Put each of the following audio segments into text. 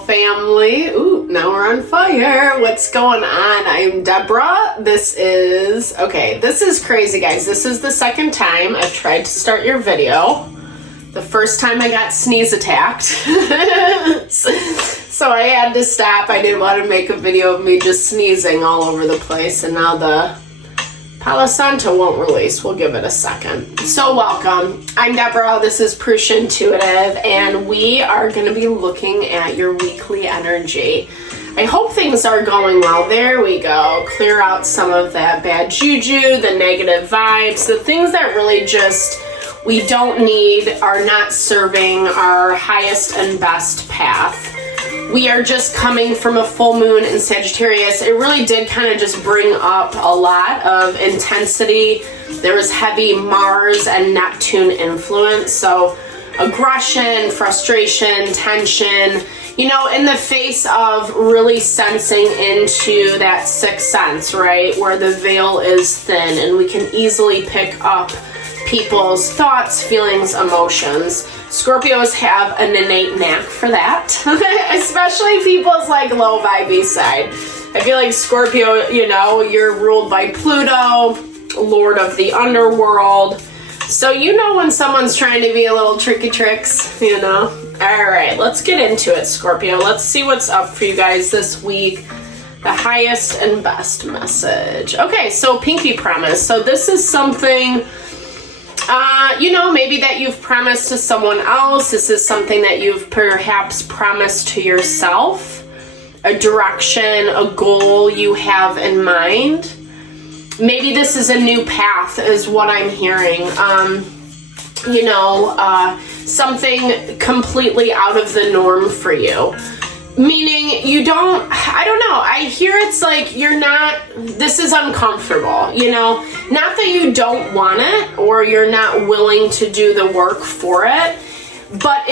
family. Ooh, now we're on fire. What's going on? I'm Deborah. This is crazy, guys. This is the second time I've tried to start your video. The first time I got sneeze attacked. So I had to stop. I didn't want to make a video of me just sneezing all over the place, and now the Palo Santo won't release. We'll give it a second. So welcome. I'm Deborah. This is Purusha Intuitive, and we are going to be looking at your weekly energy. I hope things are going well. There we go. Clear out some of that bad juju, the negative vibes, the things that really just we don't need, are not serving our highest and best path. We are just coming from a full moon in Sagittarius. It really did kind of just bring up a lot of intensity. There was heavy Mars and Neptune influence. So aggression, frustration, tension, you know, in the face of really sensing into that sixth sense, right? Where the veil is thin and we can easily pick up people's thoughts, feelings, emotions. Scorpios have an innate knack for that, especially people's like low vibey side. I feel like Scorpio, you know, you're ruled by Pluto, lord of the underworld. So you know when someone's trying to be a little tricky tricks, you know. All right, let's get into it, Scorpio. Let's see what's up for you guys this week. The highest and best message. Okay, so pinky promise. So this is something you know, maybe that you've promised to someone else. This is something that you've perhaps promised to yourself. A direction, a goal you have in mind. Maybe this is a new path is what I'm hearing. You know, something completely out of the norm for you. Meaning you don't, I don't know, I hear it's like you're not, this is uncomfortable, you know, not that you don't want it or you're not willing to do the work for it, but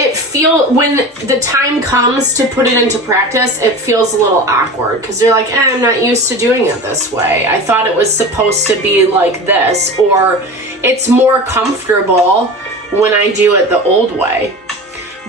when the time comes to put it into practice, it feels a little awkward because you're like, I'm not used to doing it this way. I thought it was supposed to be like this, or it's more comfortable when I do it the old way.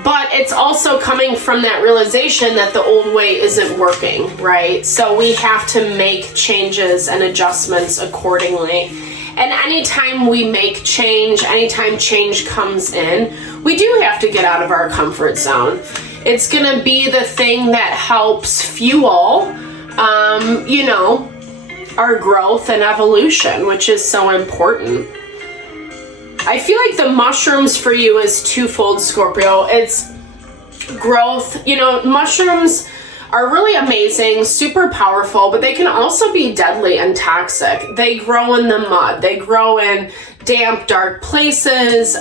But it's also coming from that realization that the old way isn't working, right? So we have to make changes and adjustments accordingly. And anytime we make change, anytime change comes in, we do have to get out of our comfort zone. It's gonna be the thing that helps fuel, you know, our growth and evolution, which is so important. I feel like the mushrooms for you is twofold, Scorpio. It's growth. You know, mushrooms are really amazing, super powerful, but they can also be deadly and toxic. They grow in the mud. They grow in damp, dark places.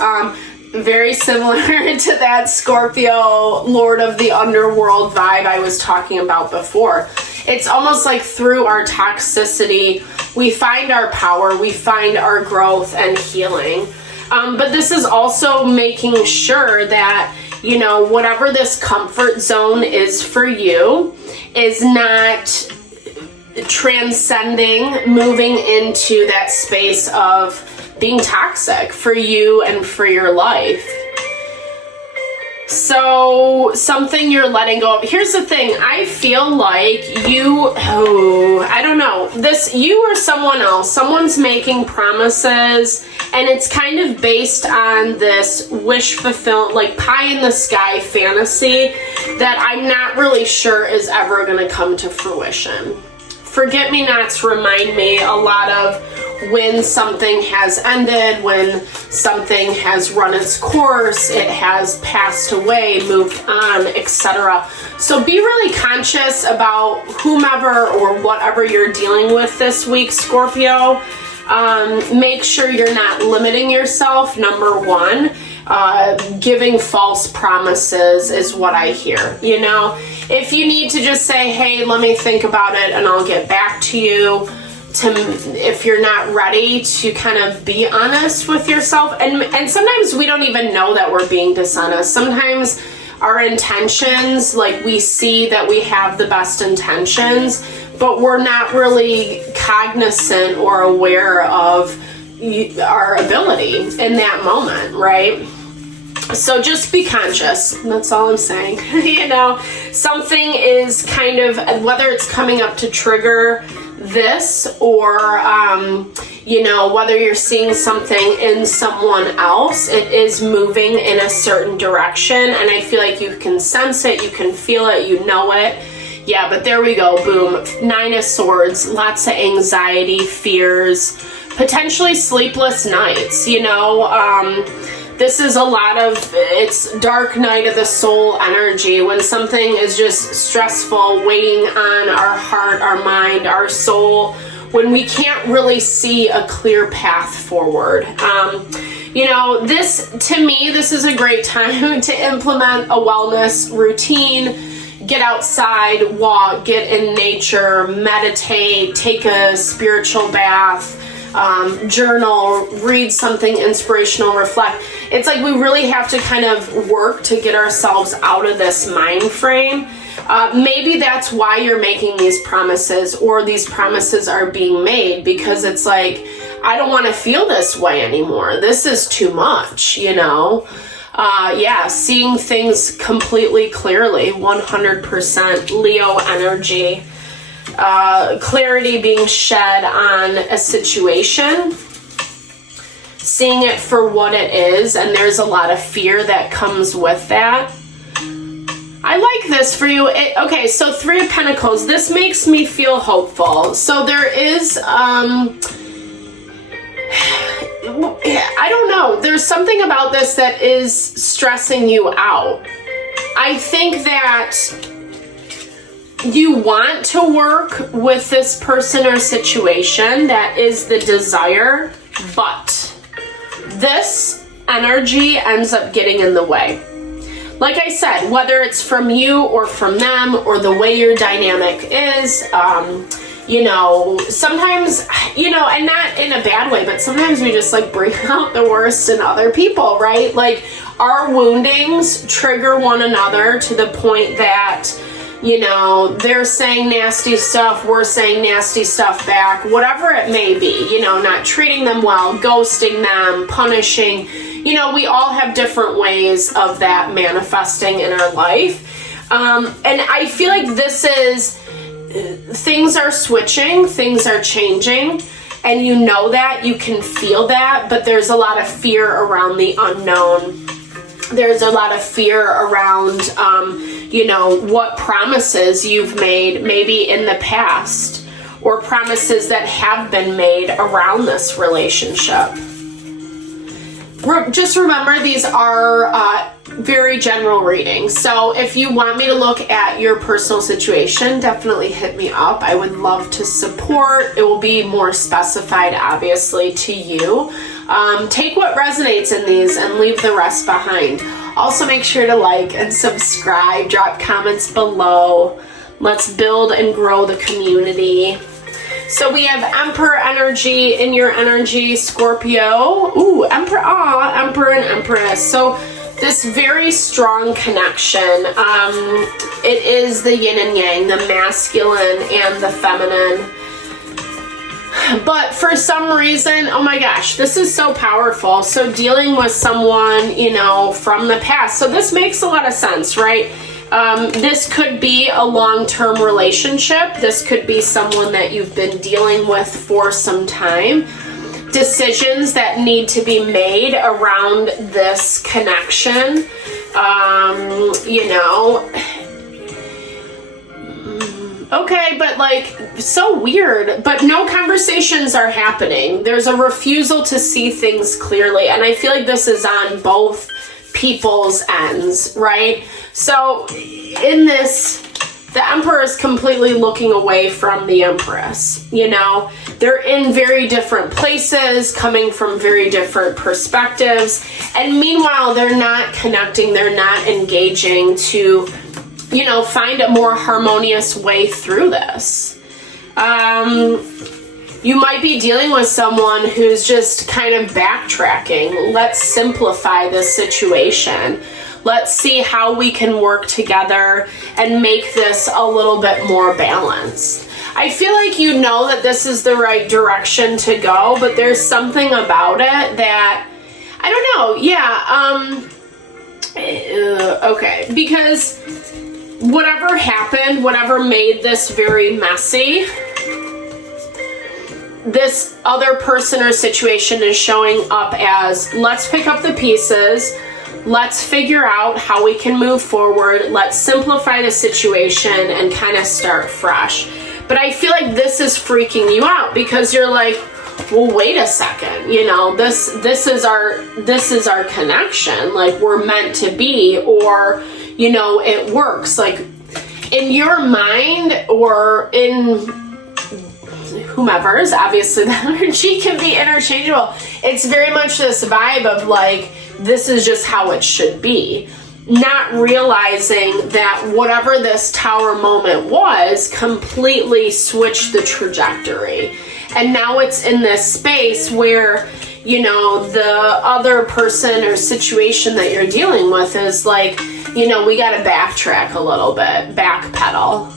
Very similar to that Scorpio, Lord of the Underworld vibe I was talking about before. It's almost like through our toxicity, we find our power, we find our growth and healing. But this is also making sure that, you know, whatever this comfort zone is for you is not transcending, moving into that space of being toxic for you and for your life. So something you're letting go of. Here's the thing. I feel like I don't know, you or someone else, someone's making promises and it's kind of based on this wish fulfillment, like pie in the sky fantasy that I'm not really sure is ever going to come to fruition. Forget-me-nots remind me a lot of when something has ended, when something has run its course, it has passed away, moved on, etc. So be really conscious about whomever or whatever you're dealing with this week, Scorpio. Make sure you're not limiting yourself, number one. Giving false promises is what I hear. You know, if you need to just say, hey, let me think about it and I'll get back to you, if you're not ready to kind of be honest with yourself. And sometimes we don't even know that we're being dishonest. Sometimes our intentions, like we see that we have the best intentions, but we're not really cognizant or aware of our ability in that moment, right? So just be conscious. That's all I'm saying. You know, something is kind of, whether it's coming up to trigger this or, you know, whether you're seeing something in someone else, it is moving in a certain direction. And I feel like you can sense it, you can feel it, you know it. Yeah, but there we go. Boom. 9 of Swords, lots of anxiety, fears, potentially sleepless nights, you know. This is a lot of, it's dark night of the soul energy when something is just stressful, weighing on our heart, our mind, our soul, when we can't really see a clear path forward. You know, this, to me, this is a great time to implement a wellness routine. Get outside, walk, get in nature, meditate, take a spiritual bath, journal, read something inspirational, reflect. It's like we really have to kind of work to get ourselves out of this mind frame. Maybe that's why you're making these promises, or these promises are being made, because it's like, I don't want to feel this way anymore. This is too much, you know? Yeah, seeing things completely clearly, 100% Leo energy. Clarity being shed on a situation, seeing it for what it is, and there's a lot of fear that comes with that. I like this for you. Okay, so 3 of Pentacles, this makes me feel hopeful. So there is, I don't know, there's something about this that is stressing you out. I think that you want to work with this person or situation, that is the desire, but this energy ends up getting in the way. Like I said, whether it's from you or from them or the way your dynamic is, you know, sometimes, you know, and not in a bad way, but sometimes we just like bring out the worst in other people, right? Like our woundings trigger one another to the point that, you know, they're saying nasty stuff, we're saying nasty stuff back, whatever it may be, you know, not treating them well, ghosting them, punishing, you know, we all have different ways of that manifesting in our life. And I feel like this is, things are switching, things are changing, and you know that, you can feel that, but there's a lot of fear around the unknown. There's a lot of fear around, you know, what promises you've made maybe in the past, or promises that have been made around this relationship. Just remember, these are very general readings. So if you want me to look at your personal situation, definitely hit me up. I would love to support. It will be more specified, obviously, to you. Take what resonates in these and leave the rest behind. Also, make sure to like and subscribe, drop comments below. Let's build and grow the community. So we have Emperor energy in your energy, Scorpio. Ooh, Emperor and Empress. So this very strong connection. It is the yin and yang, the masculine and the feminine. But for some reason, oh my gosh, this is so powerful. So dealing with someone, you know, from the past. So this makes a lot of sense, right? This could be a long-term relationship. This could be someone that you've been dealing with for some time. Decisions that need to be made around this connection. You know, okay, but like, so weird, but no conversations are happening. There's a refusal to see things clearly, and I feel like this is on both people's ends, right? So in this, the Emperor is completely looking away from the Empress. You know, they're in very different places, coming from very different perspectives, and meanwhile they're not connecting, they're not engaging to, you know, find a more harmonious way through this. You might be dealing with someone who's just kind of backtracking. Let's simplify this situation. Let's see how we can work together and make this a little bit more balanced. I feel like you know that this is the right direction to go, but there's something about it that, I don't know, yeah, Okay, because whatever happened, whatever made this very messy, this other person or situation is showing up as, let's pick up the pieces, let's figure out how we can move forward, let's simplify the situation and kind of start fresh. But I feel like this is freaking you out because you're like, well, wait a second, you know, this is our connection, like we're meant to be, or, you know, it works. Like in your mind or in whomever's, obviously the energy can be interchangeable. It's very much this vibe of like, this is just how it should be. Not realizing that whatever this tower moment was completely switched the trajectory. And now it's in this space where, you know, the other person or situation that you're dealing with is like, you know, we got to backtrack a little bit, backpedal.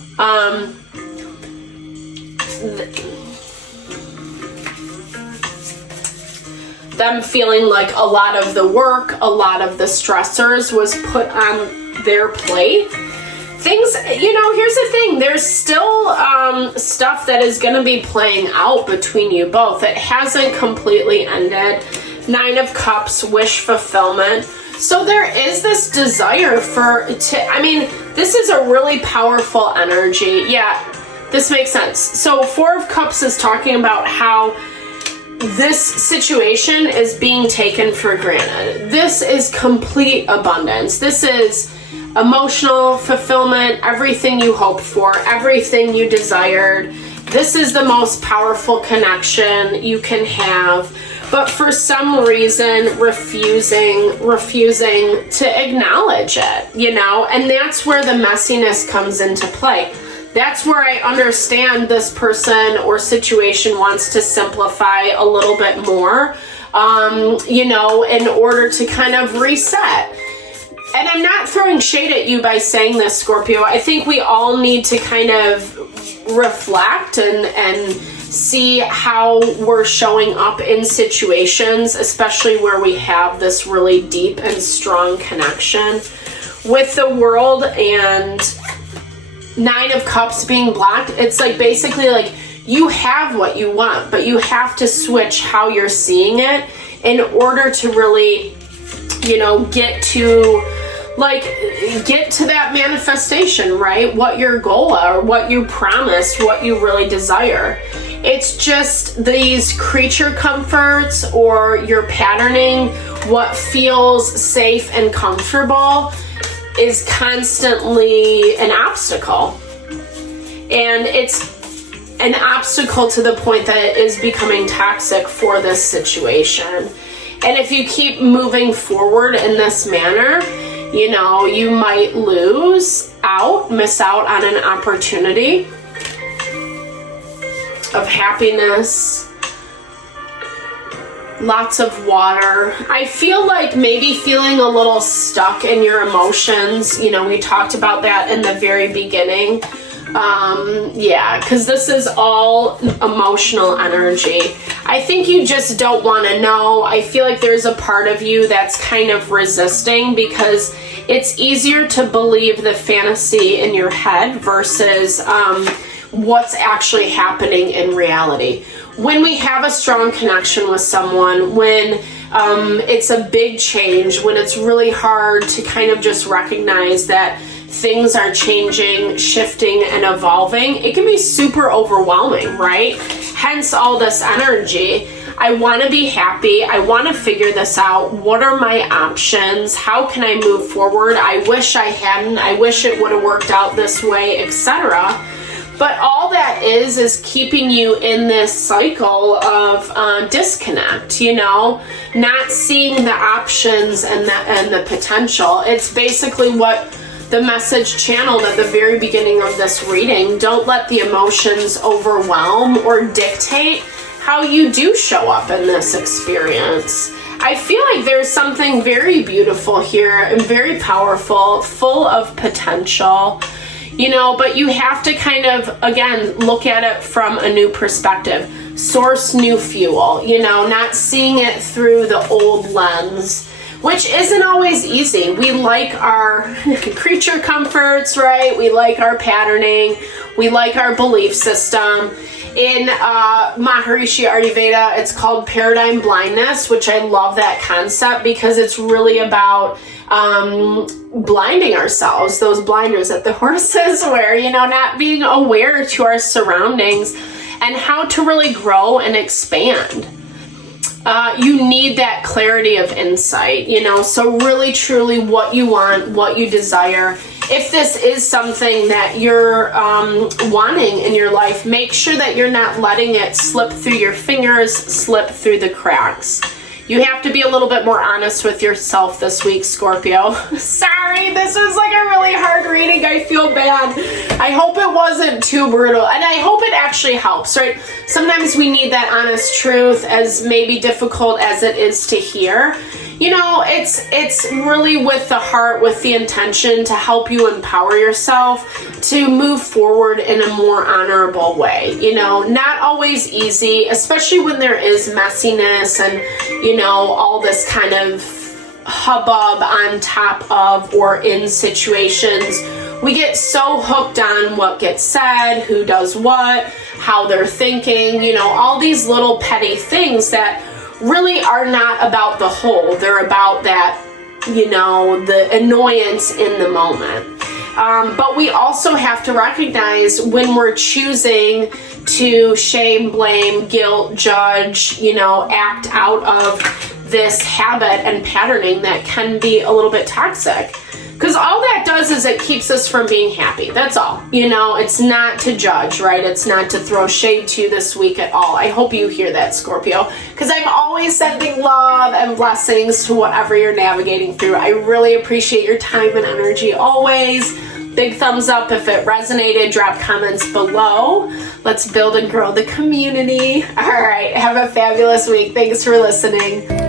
Them feeling like a lot of the work, a lot of the stressors was put on their plate. Things, you know, here's the thing. There's still stuff that is going to be playing out between you both. It hasn't completely ended. 9 of Cups, wish fulfillment. So there is this desire this is a really powerful energy. Yeah, this makes sense. So 4 of Cups is talking about how this situation is being taken for granted. This is complete abundance. This is emotional fulfillment, everything you hoped for, everything you desired. This is the most powerful connection you can have, but for some reason refusing to acknowledge it, you know? And that's where the messiness comes into play. That's where I understand this person or situation wants to simplify a little bit more, you know, in order to kind of reset. And I'm not throwing shade at you by saying this, Scorpio. I think we all need to kind of reflect and see how we're showing up in situations, especially where we have this really deep and strong connection with the world. And 9 of Cups being blocked, it's like basically like you have what you want, but you have to switch how you're seeing it in order to really, you know, get to that manifestation, right? What your goal are, what you promised, what you really desire. It's just these creature comforts or your patterning, what feels safe and comfortable is constantly an obstacle. And it's an obstacle to the point that it is becoming toxic for this situation. And if you keep moving forward in this manner, you know, you might miss out on an opportunity of happiness, lots of water. I feel like maybe feeling a little stuck in your emotions. You know, we talked about that in the very beginning. Yeah, because this is all emotional energy. I think you just don't want to know. I feel like there's a part of you that's kind of resisting because it's easier to believe the fantasy in your head versus what's actually happening in reality. When we have a strong connection with someone, when it's a big change, when it's really hard to kind of just recognize that things are changing, shifting, and evolving, it can be super overwhelming, right? Hence all this energy. I want to be happy. I want to figure this out. What are my options? How can I move forward? I wish I hadn't. I wish it would have worked out this way, etc. But all that is keeping you in this cycle of disconnect, you know, not seeing the options and the potential. It's basically what the message channeled at the very beginning of this reading. Don't let the emotions overwhelm or dictate how you do show up in this experience. I feel like there's something very beautiful here and very powerful, full of potential, you know, but you have to kind of, again, look at it from a new perspective. Source new fuel, you know, not seeing it through the old lens, which isn't always easy. We like our creature comforts, right? We like our patterning. We like our belief system. In Maharishi Ayurveda, it's called paradigm blindness, which I love that concept because it's really about blinding ourselves, those blinders that the horses wear, you know, not being aware to our surroundings and how to really grow and expand. You need that clarity of insight, you know, so really truly what you want, what you desire. If this is something that you're wanting in your life, make sure that you're not letting it slip through your fingers, slip through the cracks. You have to be a little bit more honest with yourself this week, Scorpio. Sorry, this was like a really hard reading. I feel bad. I hope it wasn't too brutal, and I hope it actually helps, right? Sometimes we need that honest truth, as maybe difficult as it is to hear. You know, it's really with the heart, with the intention to help you empower yourself to move forward in a more honorable way. You know, not always easy, especially when there is messiness and, you know, all this kind of hubbub on top of or in situations. We get so hooked on what gets said, who does what, how they're thinking, you know, all these little petty things that really are not about the whole. They're about that, you know, the annoyance in the moment. But we also have to recognize when we're choosing to shame, blame, guilt, judge, you know, act out of this habit and patterning that can be a little bit toxic. Because all that does is it keeps us from being happy. That's all. You know, it's not to judge, right? It's not to throw shade to this week at all. I hope you hear that, Scorpio. Because I'm always sending love and blessings to whatever you're navigating through. I really appreciate your time and energy always. Big thumbs up if it resonated. Drop comments below. Let's build and grow the community. All right. Have a fabulous week. Thanks for listening.